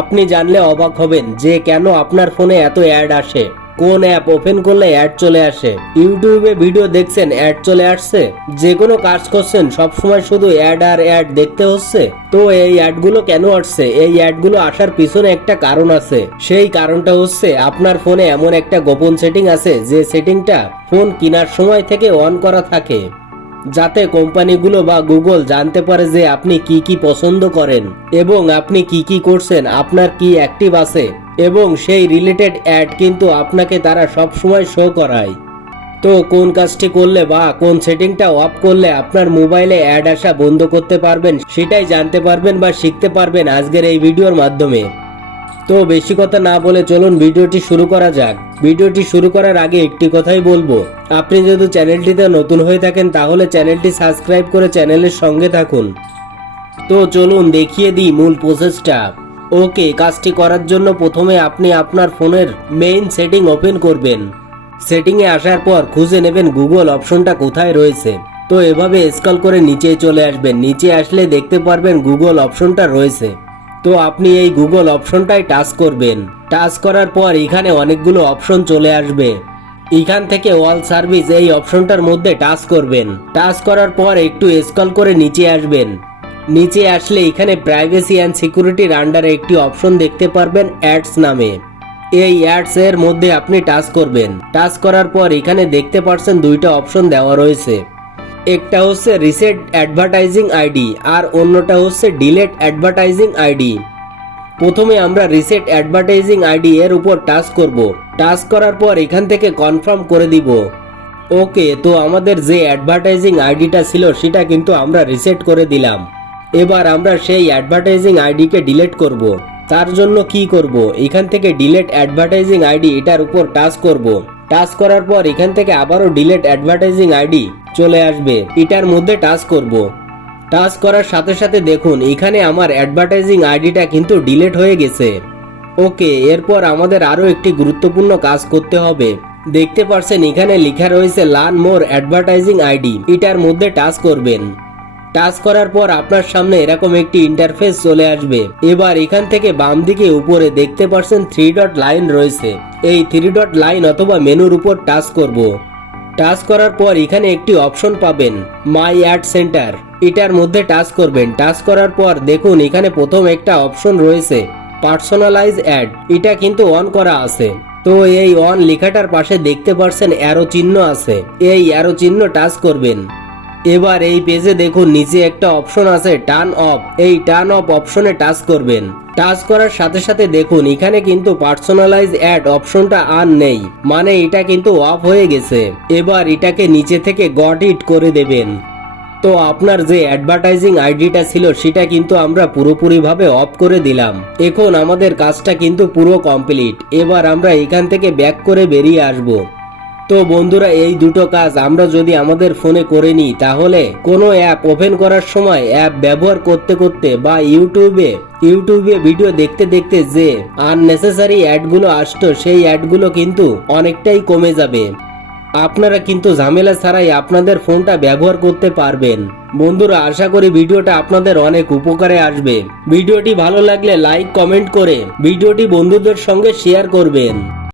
আপনি জানলে অবাক হবেন যে কেন আপনার ফোনে এত অ্যাড আসে। কোন অ্যাপ ওপেন করলে অ্যাড চলে আসে। ইউটিউবে ভিডিও দেখছেন, অ্যাড চলে আসছে। যে কোনো কাজ করছেন, সবসময় শুধু অ্যাড আর অ্যাড দেখতে হচ্ছে। তো এই অ্যাডগুলো কেন আসছে? এই অ্যাডগুলো আসার পিছনে একটা কারণ আছে। সেই কারণটা হচ্ছে আপনার ফোনে এমন একটা গোপন সেটিং আছে, যে সেটিংটা ফোন কেনার সময় থেকে অন করা থাকে, যাতে কোম্পানিগুলো বা গুগল জানতে পারে যে আপনি কি কি পছন্দ করেন এবং আপনি কি কি করছেন, আপনার কি অ্যাক্টিভ আছে, এবং সেই রিলেটেড অ্যাড কিন্তু আপনাকে তারা সব সময় শো করায়। তো কোন কাজটি করলে বা কোন সেটিংটা অফ করলে আপনার মোবাইলে অ্যাড আসা বন্ধ করতে পারবেন, সেটাই জানতে পারবেন বা শিখতে পারবেন আজকের এই ভিডিওর মাধ্যমে। তো বেশি কথা না বলে চলুন ভিডিওটি শুরু করা যাক। ভিডিওটি শুরু করার আগে একটি কথাই বলবো, আপনি যদি চ্যানেলটিতে নতুন হয়ে থাকেন তাহলে চ্যানেলটি সাবস্ক্রাইব করে চ্যানেলের সঙ্গে থাকুন। তো চলুন দেখিয়ে দিই মূল প্রসেসটা। ওকে, কাজটি করার জন্য প্রথমে আপনি আপনার ফোনের মেইন সেটিং ওপেন করবেন। সেটিংয়ে আসার পর খুঁজে নেবেন গুগল অপশনটা কোথায় রয়েছে। তো এভাবে স্ক্রল করে নিচে চলে আসবেন। নিচে আসলে দেখতে পারবেন গুগল অপশনটা রয়েছে। তো আপনি এই গুগল অপশনটাই টাচ করবেন। টাচ করার পর এখানে অনেকগুলো অপশন চলে আসবে। এখান থেকে অল সার্ভিস এই অপশনটার মধ্যে টাচ করবেন। টাচ করার পর একটু স্ক্রল করে নিচে আসবেন। নিচে আসলে এখানে প্রাইভেসি অ্যান্ড সিকিউরিটির আন্ডারে একটি অপশন দেখতে পারবেন অ্যাডস নামে। এই অ্যাডস এর মধ্যে আপনি টাচ করবেন। টাচ করার পর এখানে দেখতে পাচ্ছেন দুইটা অপশন দেওয়া রয়েছে। একটা হচ্ছে রিসেট অ্যাডভার্টাইজিং আইডি আর অন্যটা হচ্ছে ডিলেট অ্যাডভার্টাইজিং আইডি। প্রথমে আমরা রিসেট অ্যাডভার্টাইজিং আইডি এর উপর টাচ করব। টাচ করার পর এখান থেকে কনফার্ম করে দিব। ওকে, তো আমাদের যে অ্যাডভার্টাইজিং আইডিটা ছিল সেটা কিন্তু আমরা রিসেট করে দিলাম। এবার আমরা সেই অ্যাডভার্টাইজিং আইডিকে ডিলিট করব। তার জন্য কি করব, এখান থেকে ডিলিট অ্যাডভার্টাইজিং আইডি এটার উপর টাচ করব। টাচ করার পর এখান থেকে আবারও ডিলিট অ্যাডভার্টাইজিং আইডি চলে আসবে, এটার মধ্যে টাচ করব। টাচ করার সাথে সাথে দেখুন এখানে আমার অ্যাডভার্টাইজিং আইডিটা কিন্তু ডিলিট হয়ে গেছে। ওকে, এরপর আমাদের আরো একটি গুরুত্বপূর্ণ কাজ করতে হবে। দেখতে পাচ্ছেন এখানে লেখা রয়েছে লার্ন মোর অ্যাডভার্টাইজিং আইডি, এটার মধ্যে টাচ করবেন। টাচ করার পর আপনার সামনে এরকম একটি ইন্টারফেস চলে আসবে। এবার এখান থেকে বাম দিকে উপরে দেখতে পাচ্ছেন 3 ডট লাইন রয়েছে। এই 3 ডট লাইন অথবা মেনুর উপর টাচ করব। টাচ করার পর এখানে একটি অপশন পাবেন মাই অ্যাড সেন্টার, এটার মধ্যে টাচ করবেন। টাচ করার পর দেখুন এখানে প্রথম একটা অপশন রয়েছে পার্সোনালাইজ অ্যাড, এটা কিন্তু অন করা আছে। তো এই অন লেখাটার পাশে দেখতে পাচ্ছেন অ্যারো চিহ্ন আছে, এই অ্যারো চিহ্ন টাচ করবেন। এবার এই পেজে দেখুন নিচে একটা অপশন আছে টার্ন অফ, এই টার্ন অফ অপশনে টাচ করবেন। টাচ করার সাথে সাথে দেখুন এখানে কিন্তু পার্সোনালাইজ অ্যাড অপশনটা আর নেই, মানে এটা কিন্তু অফ হয়ে গেছে। এবার এটাকে নিচে থেকে গট ইট করে দেবেন। তো আপনার যে অ্যাডভার্টাইজিং আইডিটা ছিল সেটা কিন্তু আমরা পুরোপুরি ভাবে অফ করে দিলাম। এখন আমাদের কাজটা কিন্তু পুরো কমপ্লিট। এবার আমরা এখান থেকে ব্যাক করে বেরিয়ে আসব। তো বন্ধুরা, এই দুটো কাজ আমরা যদি আমাদের ফোনে করে নিই, তাহলে কোনো অ্যাপ ওপেন করার সময় অ্যাপ ব্যবহার করতে করতে বা ইউটিউবে ভিডিও দেখতে দেখতে যে আননেসেসারি অ্যাডগুলো আসতো, সেই অ্যাডগুলো কিন্তু অনেকটাই কমে যাবে। আপনারা কিন্তু ঝামেলা ছাড়াই আপনাদের ফোনটা ব্যবহার করতে পারবেন। বন্ধুরা, আশা করি ভিডিওটা আপনাদের অনেক উপকারে আসবে। ভিডিওটি ভালো লাগলে লাইক কমেন্ট করে ভিডিওটি বন্ধুদের সঙ্গে শেয়ার করবেন।